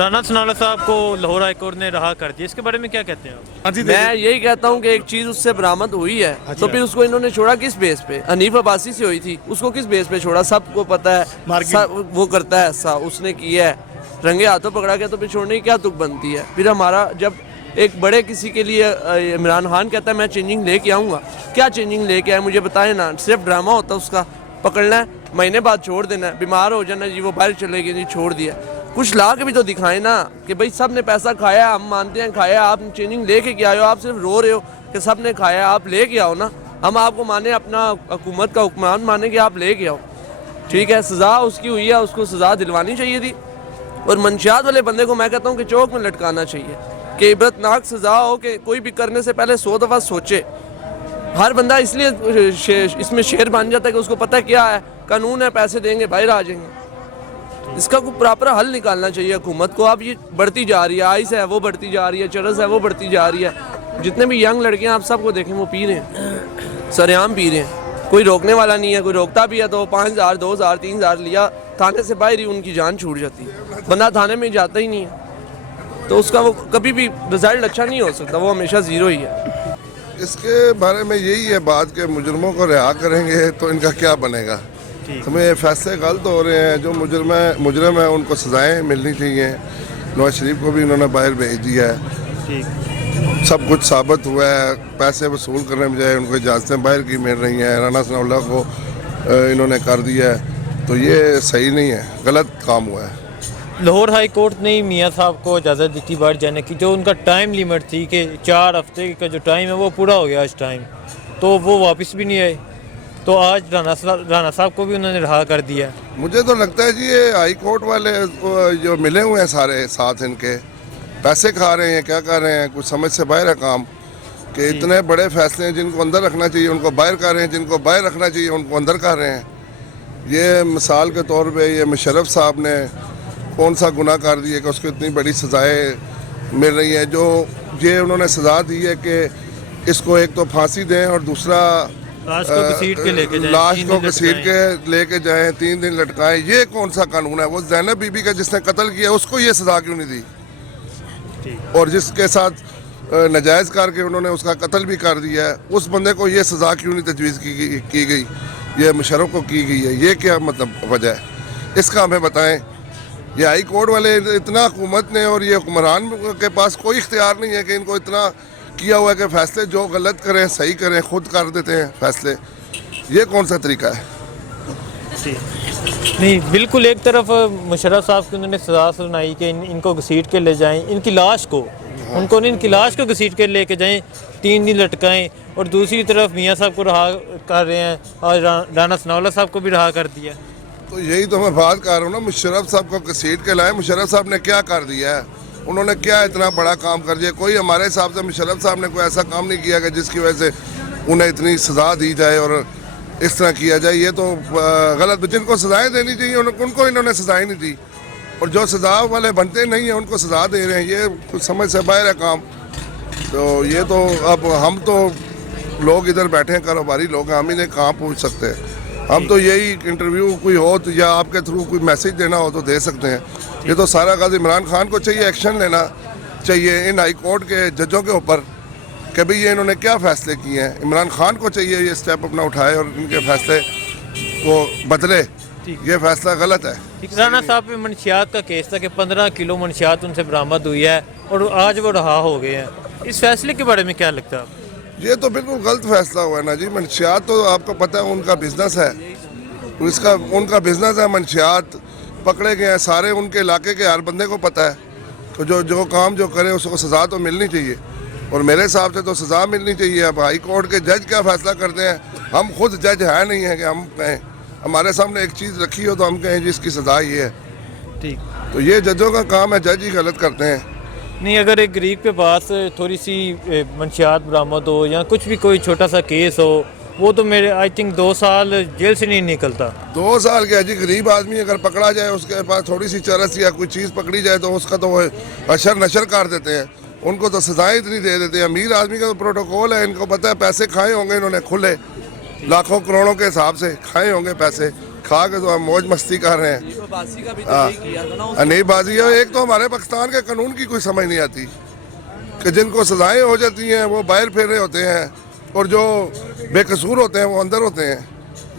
राना सनाउल्लाह साहब को Lahore high court ने रहा कर दिया, इसके बारे में क्या कहते हैं आप? हाँ जी, मैं यही कहता हूँ कि एक चीज़ उससे बरामद हुई है तो फिर उसको इन्होंने छोड़ा किस बेस पे? हनीफ अब्बासी से हुई थी, उसको किस बेस पे छोड़ा? सबको पता है, वो करता है ऐसा, उसने किया है, रंगे हाथों पकड़ा गया तो फिर छोड़ने की क्या तुक बनती है? फिर हमारा जब एक बड़े किसी के लिए इमरान खान कहता है मैं चेंजिंग लेके आऊँगा, क्या चेंजिंग लेके आए मुझे बताएं ना। सिर्फ ड्रामा होता है उसका, पकड़ना है, महीने बाद छोड़ देना है, बीमार हो जाना जी वो बाहर चले गए जी छोड़ दिया। कुछ ला के भी तो दिखाएं ना कि भाई सब ने पैसा खाया, हम मानते हैं खाया, आप चेंजिंग लेके क्या आए हो? आप सिर्फ रो रहे हो कि सब ने खाया, आप लेके आओ ना, हम आपको माने, अपना हुकूमत का हुक्मरान माने कि आप लेके आओ। ठीक है, सज़ा उसकी हुई है, उसको सज़ा दिलवानी चाहिए थी। और मंशियात वाले बंदे को मैं कहता हूँ कि चौक में लटकाना चाहिए कि इबरतनाक सज़ा हो कि कोई भी करने से पहले 100 दफ़ा सोचे। हर बंदा इसलिए इसमें शेर बन जाता है कि उसको पता है क्या है, कानून है, पैसे देंगे बाहर आ जाएंगे। इसका कोई प्रॉपर हल निकालना चाहिए हुकूमत को। अब ये बढ़ती जा रही है, आइस है वो बढ़ती जा रही है, चरस है वो बढ़ती जा रही है। जितने भी यंग लड़कियां आप सबको देखें वो पी रहे हैं, सरेआम पी रहे हैं, कोई रोकने वाला नहीं है। कोई रोकता भी है तो 5000 2000 3000 लिया, थाने से बाहर ही उनकी जान छूट जाती है, बंदा थाने में जाता ही नहीं है, तो उसका वो कभी भी रिजल्ट अच्छा नहीं हो सकता, वो हमेशा ज़ीरो ही है। इसके बारे में यही है बात कि मुजरमों को रिहा करेंगे तो इनका क्या बनेगा। हमें फैसले गलत हो रहे हैं, जो मुजरम है उनको सजाएं मिलनी चाहिए। नवाज शरीफ को भी इन्होंने बाहर भेज दिया है, सब कुछ साबित हुआ है, पैसे वसूल करने में बजाय उनको इजाज़तें बाहर की मिल रही हैं। राना सनाउल्लाह को इन्होंने कर दिया है, तो ये सही नहीं है, गलत काम हुआ है। लाहौर हाई कोर्ट ने मियाँ साहब को इजाज़त दी थी बाहर जाने की, जो उनका टाइम लिमिट थी कि 4 हफ्ते का जो टाइम है वो पूरा हो गया इस टाइम, तो वो वापस भी नहीं आए, तो आज राना साहब को भी उन्होंने रहा कर दिया। मुझे तो लगता है जी ये हाई कोर्ट वाले जो मिले हुए हैं सारे साथ, इनके पैसे खा रहे हैं, क्या कर रहे हैं, कुछ समझ से बाहर है काम कि इतने बड़े फैसले हैं जिनको अंदर रखना चाहिए उनको बाहर कर रहे हैं, जिनको बाहर रखना चाहिए उनको अंदर कर रहे हैं। ये मिसाल के तौर पे ये मुशर्रफ साहब ने कौन सा गुनाह कर दिया कि उसको इतनी बड़ी सज़ाएँ मिल रही हैं। जो ये उन्होंने सज़ा दी है कि इसको एक तो फांसी दें और दूसरा लाश को घसीट के लेके जाएं, 3 दिन लटकाएं। ये कौन सा कानून है? वो ज़ैनब बीबी का जिसने कत्ल किया उसको ये सज़ा क्यों नहीं दी? और जिसके साथ नाजायज़ करके उन्होंने उसका कत्ल भी कर दिया है उस बंदे को ये सज़ा क्यों नहीं तजवीज़ की गई? ये मुशर्रफ को की गई है, ये क्या मतलब वजह है? इसका हमें बताएं। ये हाई कोर्ट वाले इतना हुकूमत ने और ये हुक्मरान के पास कोई इख्तियार नहीं है कि इनको इतना किया हुआ है कि फैसले जो गलत करें सही करें, खुद कर देते हैं फैसले। ये कौन सा तरीका है? नहीं, बिल्कुल एक तरफ मुशर्रफ साहब की उन्होंने सज़ा सुनाई कि इनको घसीट के ले जाएं, इनकी लाश को इनकी लाश को घसीट के लेके जाएं, 3 दिन लटकाएं, और दूसरी तरफ मियाँ साहब को रहा कर रहे हैं और राना सनाउल्लाह साहब को भी रहा कर दिया। तो यही तो मैं बात कर रहा हूँ ना, मुशर्रफ साहब को घसीट के लाए। मुशर्रफ साहब ने क्या कर दिया है? उन्होंने क्या इतना बड़ा काम कर दिया? कोई हमारे हिसाब से मुशर्रफ साहब ने कोई ऐसा काम नहीं किया कि जिसकी वजह से उन्हें इतनी सज़ा दी जाए और इस तरह किया जाए। ये तो गलत, जिनको सज़ाएं देनी चाहिए उनको इन्होंने सज़ाएं नहीं दी, और जो सज़ा वाले बनते नहीं हैं उनको सज़ा दे रहे हैं। ये कुछ समझ से बाहर है काम। तो ये तो अब हम तो लोग इधर बैठे हैं, कारोबारी लोग हैं, हम इन्हें कहाँ पूछ सकते हैं? हम तो यही इंटरव्यू कोई हो तो या आपके थ्रू कोई मैसेज देना हो तो दे सकते हैं। ये तो सारा काज इमरान खान को चाहिए, एक्शन लेना चाहिए इन हाई कोर्ट के जजों के ऊपर कि भाई ये इन्होंने क्या फ़ैसले किए हैं। इमरान खान को चाहिए ये स्टेप अपना उठाए और इनके फैसले को बदले। ये फैसला गलत है। राना साहब पे मनशियात का केस था कि 15 किलो मनशियात उनसे बरामद हुई है और आज वो रहा हो गए हैं। इस फैसले के बारे में क्या लगता है? ये तो बिल्कुल गलत फैसला हुआ है ना जी। मनशियात तो आपको पता है उनका बिजनेस है, उनका बिजनेस है। मनशियात पकड़े गए हैं सारे, उनके इलाके के हर बंदे को पता है। तो जो काम जो करे उसको सज़ा तो मिलनी चाहिए, और मेरे हिसाब से तो सज़ा मिलनी चाहिए। अब हाई कोर्ट के जज क्या फैसला करते हैं, हम खुद जज है नहीं है कि हम कहें। हमारे सामने एक चीज़ रखी हो तो हम कहें जिसकी सज़ा ये है। ठीक, तो ये जजों का काम है, जज ही गलत करते हैं। नहीं, अगर एक गरीब के पास थोड़ी सी मंशियात बरामद हो या कुछ भी कोई छोटा सा केस हो, वो तो मेरे आई थिंक 2 साल जेल से नहीं निकलता। 2 साल क्या जी, गरीब आदमी अगर पकड़ा जाए, उसके पास थोड़ी सी चरस या कोई चीज़ पकड़ी जाए तो उसका तो वो अशर नशर कर देते हैं, उनको तो सजाएं इतनी दे देते हैं। अमीर आदमी का तो प्रोटोकॉल है, इनको पता है पैसे खाए होंगे इन्होंने खुले, लाखों करोड़ों के हिसाब से खाए होंगे पैसे, खा के तो हम मौज मस्ती कर रहे हैं। हनीफ अब्बासी का भी तो यही किया था ना हनीफ बाजी है, एक तो हमारे पाकिस्तान के कानून की कोई समझ नहीं आती कि जिनको सजाएं हो जाती हैं वो बाहर फिर रहे होते हैं और जो बेकसूर होते हैं वो अंदर होते हैं।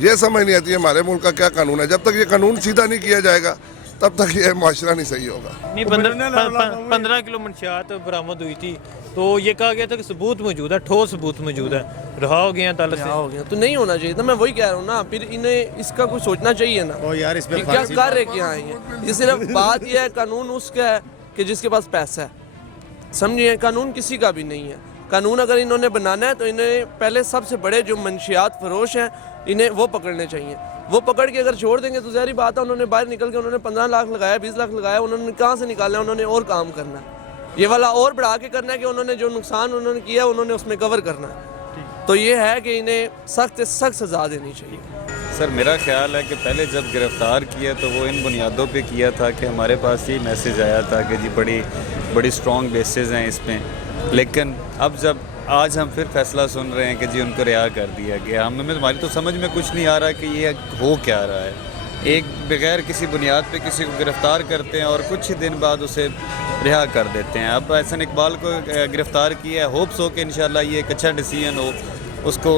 ये समझ नहीं आती है हमारे मुल्क का क्या कानून है। जब तक ये कानून सीधा नहीं किया जाएगा तब तक ये माशरा नहीं सही होगा। नहीं 15 किलो मंशियात बरामद हुई थी तो ये कहा गया था कि सबूत मौजूद है, ठोस सबूत मौजूद है, रहा हो गया अदालत से। हो गया तो नहीं होना चाहिए था। मैं वही कह रहा हूँ ना, फिर इन्हें इसका कुछ सोचना चाहिए ना। ओ यार, इस पे कि क्या कर रहे क्या है ये सिर्फ बात यह है कानून उसका है कि जिसके पास पैसा है, समझिए कानून किसी का भी नहीं है। कानून अगर इन्होंने बनाना है तो इन्हें पहले सबसे बड़े जो मंशियात फरोश हैं इन्हें वो पकड़ने चाहिए। वो पकड़ के अगर छोड़ देंगे तो ज़ाहिर बात है उन्होंने बाहर निकल के उन्होंने 15 लाख लगाया, 20 लाख लगाया, उन्होंने कहाँ से निकालना है, उन्होंने और काम करना है। ये वाला और बढ़ा के करना है कि उन्होंने जो नुकसान उन्होंने किया उन्होंने उसमें कवर करना है। तो ये है कि इन्हें सख्त से सख्त सजा देनी चाहिए। सर मेरा ख्याल है कि पहले जब गिरफ़्तार किया तो वो इन बुनियादों पे किया था कि हमारे पास ये मैसेज आया था कि जी बड़ी स्ट्रॉन्ग बेसिस हैं इसमें। लेकिन अब जब आज हम फिर फैसला सुन रहे हैं कि जी उनको रिहा कर दिया गया, हमें हमारी तो समझ में कुछ नहीं आ रहा कि ये हो क्या रहा है। एक बगैर किसी बुनियाद पे किसी को गिरफ़्तार करते हैं और कुछ ही दिन बाद उसे रिहा कर देते हैं। अब एहसन इकबाल को गिरफ़्तार किया है, होप्स हो कि इंशाल्लाह ये एक अच्छा डिसीजन हो, उसको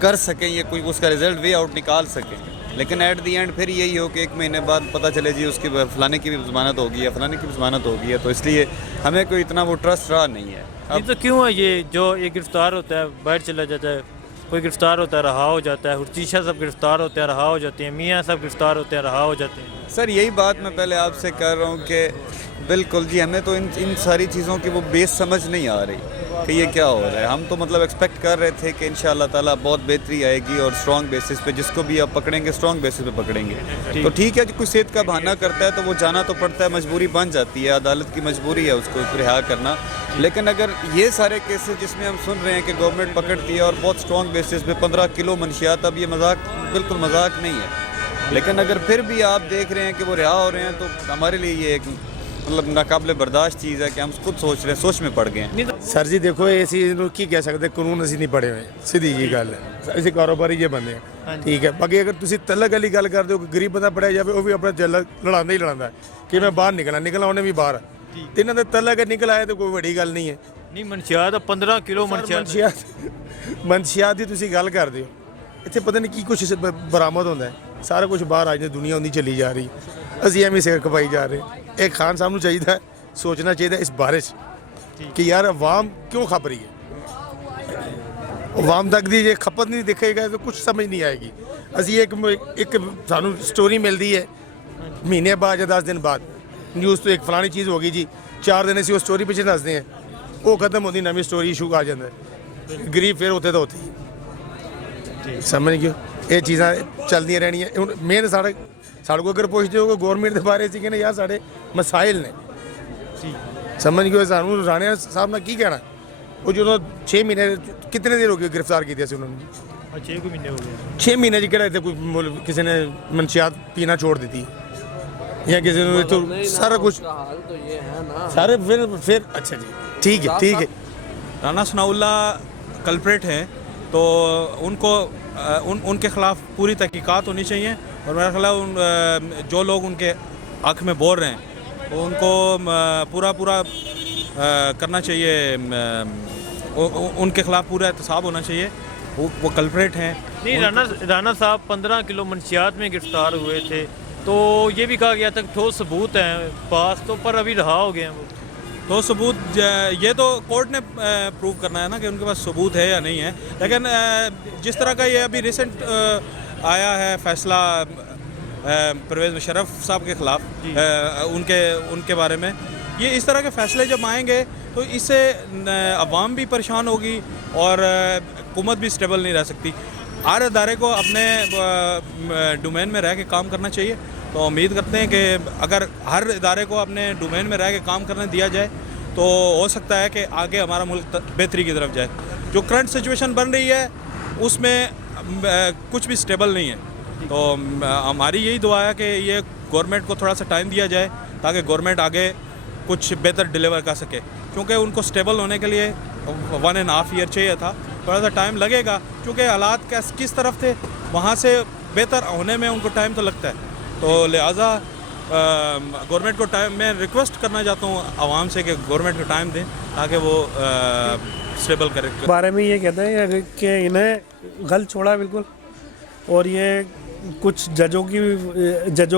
कर सकें, ये कोई उसका रिज़ल्ट वे आउट निकाल सकें। लेकिन एट दी एंड फिर यही हो कि 1 महीने बाद पता चले जी उसकी फ़लाने की भी ज़मानत होगी या फ़लाने की भी ज़मानत होगी है। तो इसलिए हमें कोई इतना वो ट्रस्ट रहा नहीं है। ये तो क्यों है ये जो ये गिरफ्तार होता है बाहर चला जाता है, कोई गिरफ्तार होता है रहा हो जाता है, हुर्चीशा सब गिरफ्तार होते हैं रहा हो जाते हैं, मियाँ सब गिरफ्तार होते हैं रहा हो जाते हैं। सर यही बात मैं पहले आपसे कर रहा हूँ कि बिल्कुल जी हमें तो इन सारी चीज़ों की वो बेस समझ नहीं आ रही कि ये क्या हो रहा है। हम तो मतलब एक्सपेक्ट कर रहे थे कि इंशाअल्लाह ताला बहुत बेहतरी आएगी और स्ट्रॉन्ग बेसिस पे जिसको भी आप पकड़ेंगे स्ट्रॉन्ग बेसिस पे पकड़ेंगे। तो ठीक है, कोई सेहत का बहाना करता है तो वो जाना तो पड़ता है, मजबूरी बन जाती है, अदालत की मजबूरी है उसको रिहा करना। लेकिन अगर ये सारे केसेस जिसमें हम सुन रहे हैं कि गवर्नमेंट पकड़ती है और बहुत स्ट्रॉन्ग बेसिस पे 15 किलो मंशियात, अब ये मजाक बिल्कुल मजाक नहीं है। लेकिन अगर फिर भी आप देख रहे हैं कि वो रिहा हो रहे हैं तो हमारे लिए ये एक मतलब नाकाबिले बर्दाश्त चीज़ है कि हम खुद सोच रहे हैं, सोच में पड़ गए हैं। सर जी देखो ऐसी की कह सकते कानून ਅਸੀਂ नहीं पढ़े हुए, सीधी जी गल है। ਅਸੀਂ ਕਾਰੋਬਾਰੀ ਜੇ ਬੰਦੇ ਆ, ਠੀਕ ਹੈ। ਬਾਕੀ ਅਗਰ ਤੁਸੀਂ ਤਲਕ ਵਾਲੀ ਗੱਲ ਕਰਦੇ ਹੋ ਕਿ ਗਰੀਬ ਬੰਦਾ ਪੜਿਆ ਜਾਵੇ ਉਹ ਵੀ ਆਪਣਾ ਲੜਾਉਂਦਾ ਹੀ ਲੜਾਉਂਦਾ ਕਿ ਮੈਂ ਬਾਹਰ ਨਿਕਲਣਾ ਉਹਨੇ ਵੀ ਬਾਹਰ। ਤੇ ਇਹਨਾਂ ਦੇ ਤਲਕ ਨਿਕਲ ਆਇਆ ਤਾਂ ਕੋਈ ਵੱਡੀ ਗੱਲ ਨਹੀਂ ਹੈ। ਨਹੀਂ ਮਨਸ਼ਿਆਤ 15 ਕਿਲੋ ਮਨਸ਼ਿਆਤ ਦੀ ਤੁਸੀਂ ਗੱਲ ਕਰਦੇ ਹੋ, ਇੱਥੇ ਪਤਾ ਨਹੀਂ ਕੀ ਕੁਛ ਬਰਾਮਦ ਹੁੰਦਾ ਹੈ। ਸਾਰਾ ਕੁਝ ਬਾਹਰ ਆ ਜਾਂਦਾ, ਦੁਨੀਆ ਉਨੀ ਚੱਲੀ ਜਾ ਰਹੀ, ਅਸੀਂ ਐਵੇਂ ਸਿਰ ਖਪਾਈ ਜਾ ਰਹੇ। ਇਹ ਖਾਨ ਸਾਹਿਬ ਨੂੰ ਚਾਹੀਦਾ सोचना चाहिए इस बारे कि यार अवाम क्यों खप रही है। अवाम तक दी जे खपत नहीं दिखेगा तो कुछ समझ नहीं आएगी। असी एक सानू स्टोरी मिलती है महीने बाद या 10 दिन बाद न्यूज़ तो एक फलानी चीज़ होगी जी, 4 दिन असी उस स्टोरी पिछले दसते हैं, वो खत्म होती नवी स्टोरी इशू आ जाता है। गरीब फिर होते तो होती समझ गए। ये चीज़ा चलदियाँ रहनियाँ। हुण मेन साढ़े को अगर पुछते हो गौरमेंट के बारे च कहने यार साढ़े मसाइल ने, समझ गए। सानू राणे साहब ने की कहना, वो जो 6 महीने कितने देर हो गए गिरफ्तार किया उन्होंने, 6 महीने हो गए। 6 महीने च किहड़ा कोई किसी ने मंशियात पीना छोड़ दी या किसी ने तो सारा कुछ हाल तो ये है ना सारे फिर अच्छा जी ठीक है। राना सनाउल्ला कल्प्रेट है तो उनको उनके ख़िलाफ़ पूरी तहकीकात होनी चाहिए और मेरा ख्याल जो लोग उनके हक़ में बोल रहे हैं तो उनको पूरा करना चाहिए, उनके ख़िलाफ़ पूरा एहतसाब होना चाहिए। वो कल्प्रेट हैं। नहीं राना साहब 15 किलो मंशियात में गिरफ्तार हुए थे तो ये भी कहा गया था कि ठोस सबूत हैं पास, तो पर अभी रहा हो गए हैं वो। तो सबूत ये तो कोर्ट ने प्रूव करना है ना कि उनके पास सबूत है या नहीं है। लेकिन जिस तरह का ये अभी रिसेंट आया है फैसला परवेज़ मुशर्रफ साहब के ख़िलाफ़ उनके बारे में, ये इस तरह के फ़ैसले जब आएंगे तो इससे अवाम भी परेशान होगी और हुकूमत भी स्टेबल नहीं रह सकती। हर अदारे को अपने डोमेन में रह के काम करना चाहिए। तो उम्मीद करते हैं कि अगर हर इदारे को अपने डोमेन में रह के काम करने दिया जाए तो हो सकता है कि आगे हमारा मुल्क बेहतरी की तरफ जाए। जो करंट सिचुएशन बन रही है उसमें कुछ भी स्टेबल नहीं है। तो हमारी यही दुआ है कि ये गवर्नमेंट को थोड़ा सा टाइम दिया जाए ताकि गवर्नमेंट आगे कुछ बेहतर डिलीवर कर सके, क्योंकि उनको स्टेबल होने के लिए 1.5 ईयर चाहिए था। थोड़ा सा टाइम लगेगा क्योंकि हालात किस तरफ थे वहाँ से बेहतर होने में उनको टाइम तो लगता है। तो लिहाजा गवर्नमेंट को टाइम, मैं रिक्वेस्ट करना चाहता हूँ आवाम से कि गवर्नमेंट को टाइम दें ताकि वो स्टेबल करे। बारे में ये कहते हैं कि इन्हें गल छोड़ा बिल्कुल, और ये कुछ जजों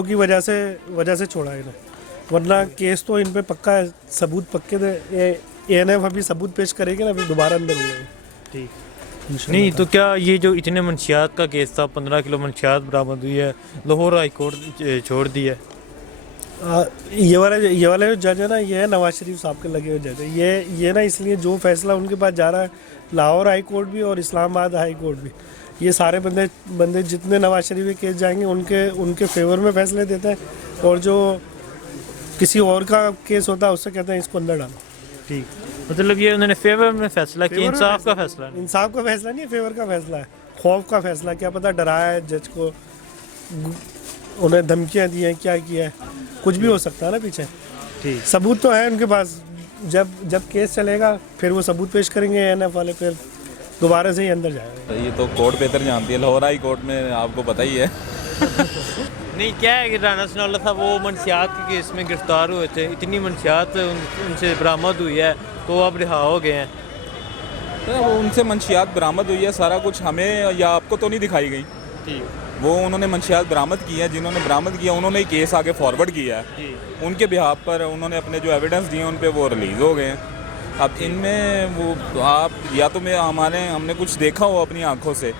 की वजह से छोड़ा इन्हें, वरना केस तो इन पे पक्का है, सबूत पक्के थे। ANF अभी सबूत पेश करेगी ना, फिर दोबारा अंदर हो जाएगी। ठीक नहीं तो क्या ये जो इतने मंशियात का केस था, 15 किलो मंशियात बरामद हुई है, लाहौर हाई कोर्ट छोड़ दी है। ये वाले जो जज है ना, ये है नवाज शरीफ साहब के लगे हुए जज है। ये ना इसलिए जो फैसला उनके पास जा रहा है, लाहौर हाई कोर्ट भी और इस्लामाबाद हाई कोर्ट भी, ये सारे बंदे जितने नवाज शरीफ के केस जाएंगे उनके फेवर में फैसले देते हैं, और जो किसी और का केस होता है उससे कहते हैं इसको अंदर डालो। ठीक, मतलब ये उन्होंने फेवर में फैसला किया, इंसाफ का फैसला नहीं। इंसाफ का फैसला नहीं है, फेवर का फैसला है, खौफ का फैसला। क्या पता डराया है जज को, उन्हें धमकियां दी हैं, क्या किया है, कुछ भी हो सकता है ना पीछे। ठीक, सबूत तो है उनके पास, जब केस चलेगा फिर वो सबूत पेश करेंगे ANF वाले, फिर दोबारा से ही अंदर जाएगा। ये तो कोर्ट बेहतर जानती है, लाहौर हाई कोर्ट में आपको पता ही है। नहीं क्या है कि राना सनाउल्लाह साहब वो मंशियात के केस में गिरफ्तार हुए थे, इतनी मंशियात उनसे बरामद हुई है तो अब रिहा हो गए हैं। तो वो उनसे मंशियात बरामद हुई है, सारा कुछ हमें या आपको तो नहीं दिखाई गई। ठीक, वो उन्होंने मंशियात बरामद की है, जिन्होंने बरामद किया उन्होंने ही केस आगे फॉरवर्ड किया है, उनके बिहाफ पर उन्होंने अपने जो एविडेंस दिए उन पे वो रिलीज़ हो गए हैं। अब इनमें वो आप या तो हमने कुछ देखा हो अपनी आंखों से,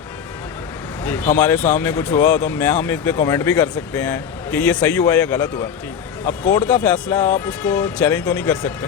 हमारे सामने कुछ हुआ हो, तो हम इस पे कमेंट भी कर सकते हैं कि ये सही हुआ या गलत हुआ। अब कोर्ट का फैसला, आप उसको चैलेंज तो नहीं कर सकते।